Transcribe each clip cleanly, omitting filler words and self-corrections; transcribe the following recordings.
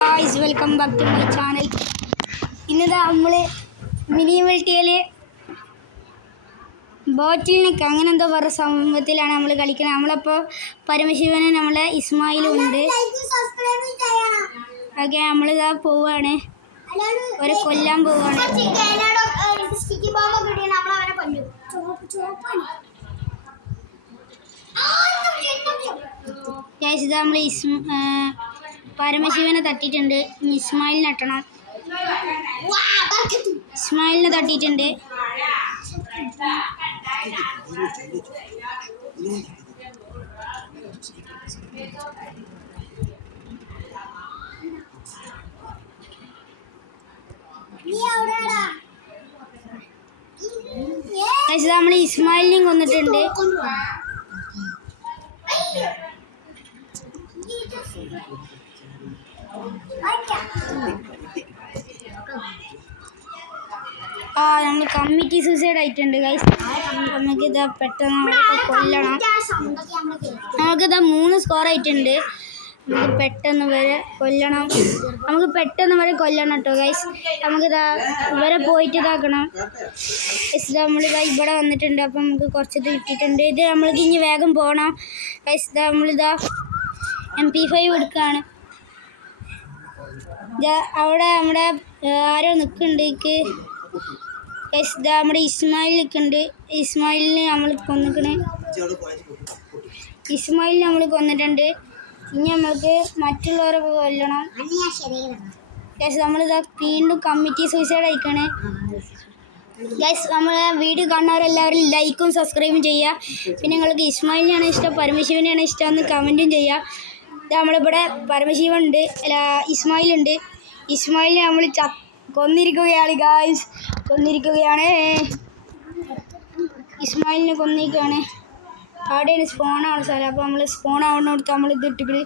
Guys, welcome back to my channel. ഇന്നതാ നമ്മള് മിനിമൽറ്റിയില് ബോട്ടിലിനൊക്കെ അങ്ങനെ എന്തോ പറയുന്ന സംഭവത്തിലാണ് നമ്മൾ കളിക്കുന്നത്. നമ്മളപ്പോൾ പരമശിവനും നമ്മളെ ഇസ്മായിലും ഉണ്ട്. ഓക്കെ, നമ്മളിതാ പോവാണ്, ഒരു കൊല്ലാൻ പോവാണ്. ഇതാ നമ്മൾ പരമശിവനെ തട്ടിയിട്ടുണ്ട്. ഇസ്മായിലിനെ തട്ടണം. ഇസ്മായിലിനെ തട്ടിയിട്ടുണ്ട്. നമ്മൾ ഇസ്മായിലിനെയും കൊന്നിട്ടുണ്ട്. നമ്മൾ കമ്മിറ്റി സൂസൈഡ് ആയിട്ടുണ്ട് ഗൈസ്. നമുക്കിതാ പെട്ടെന്ന് കൊല്ലണം. നമുക്കിതാ 3 സ്കോർ ആയിട്ടുണ്ട്. നമുക്ക് പെട്ടെന്ന് വരെ കൊല്ലണം. കേട്ടോ ഗൈസ്. നമുക്കിതാ ഇവരെ പോയിട്ട് ഇതാക്കണം. നമ്മളിതാ ഇവിടെ വന്നിട്ടുണ്ട്. അപ്പം നമുക്ക് കുറച്ചത് കിട്ടിയിട്ടുണ്ട്. ഇത് നമ്മൾക്ക് ഇനി വേഗം പോകണം ഗൈസ്. നമ്മളിതാ MP5 എടുക്കുകയാണ്. അവിടെ നമ്മുടെ ആരോ നിൽക്കുന്നുണ്ട്. നമ്മുടെ ഇസ്മായിൽ നിൽക്കുന്നുണ്ട്. ഇസ്മായിലിനെ നമ്മൾ കൊന്നിട്ടുണ്ട്. ഇനി നമ്മൾക്ക് മറ്റുള്ളവരെ കൊല്ലണം. നമ്മളിതാ വീണ്ടും കമ്മിറ്റി സൂസൈഡ് ആയിക്കാണ് ഗൈസ്. നമ്മളെ വീഡിയോ കാണുന്നവരെല്ലാവരും ലൈക്കും സബ്സ്ക്രൈബും ചെയ്യുക. പിന്നെ നിങ്ങൾക്ക് ഇസ്മായിലിനെയാണ് ഇഷ്ടം, പരമശിവനെയാണ് ഇഷ്ടം എന്ന് കമൻറ്റും ചെയ്യുക. നമ്മളിവിടെ പരമശിവൻ ഉണ്ട്, ഇസ്മായിലുണ്ട്. ഇസ്മായിലിനെ നമ്മൾ കൊന്നിരിക്കുകയാണ് ഗായ്സ്. ഇസ്മായിലിനെ കൊന്നിരിക്കുകയാണ്. അവിടെയാണ് സ്പോൺ ആവുന്ന സ്ഥലം. അപ്പോൾ നമ്മൾ സ്പോൺ ആവുന്നിടത്ത് നമ്മൾ ഇതിട്ടിട്ട്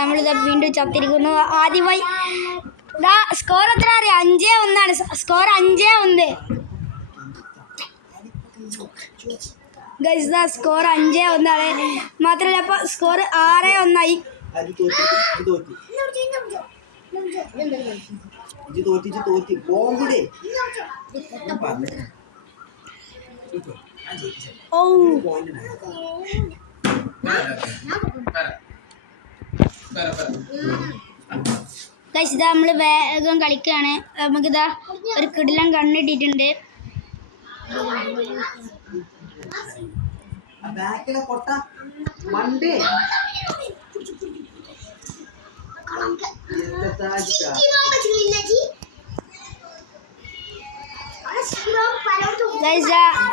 നമ്മളിതാ വീണ്ടും ചത്തിരിക്കുന്നു. ആദ്യമായി സ്കോർ എത്ര അറിയാം? 5-1 സ്കോർ. 5-1 ഗൈസ്. സ്കോർ 5-1 മാത്രമല്ല, അപ്പോൾ സ്കോർ 6-1 ഗൈസ്. ഇതാ നമ്മൾ വേഗം കളിക്കുകയാണ്. നമുക്കിതാ ഒരു കിടിലം കണ്ണിട്ടിട്ടുണ്ട്.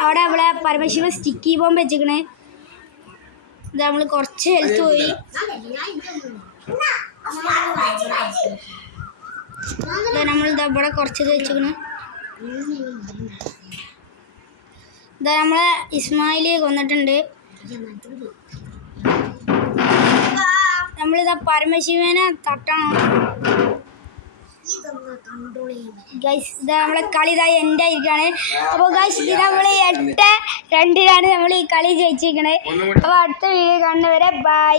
അവിടെ പരമശിവൻ സ്റ്റിക്കി ബോംബ് വെച്ചിക്കണേ. ഇത് നമ്മൾ കുറച്ച് ഹെൽത്ത് പോയി. നമ്മളിതാ ഇവിടെ കുറച്ചത് വെച്ചിക്കണ്. ഇതാ നമ്മളെ ഇസ്മായില് കൊന്നിട്ടുണ്ട്. നമ്മളിതാ പരമശിവനെ തട്ടണം ഗൈസ്. ഇതാ നമ്മളെ കളി ഇതായി എൻ്റെ ആയിരിക്കാണ്. അപ്പോൾ ഗൈസ്, ഇത് നമ്മൾ 8-2 നമ്മൾ ഈ കളി ജയിച്ചിരിക്കണേ. അപ്പോൾ അടുത്ത വീഡിയോ കാണുന്നവരെ ബൈ.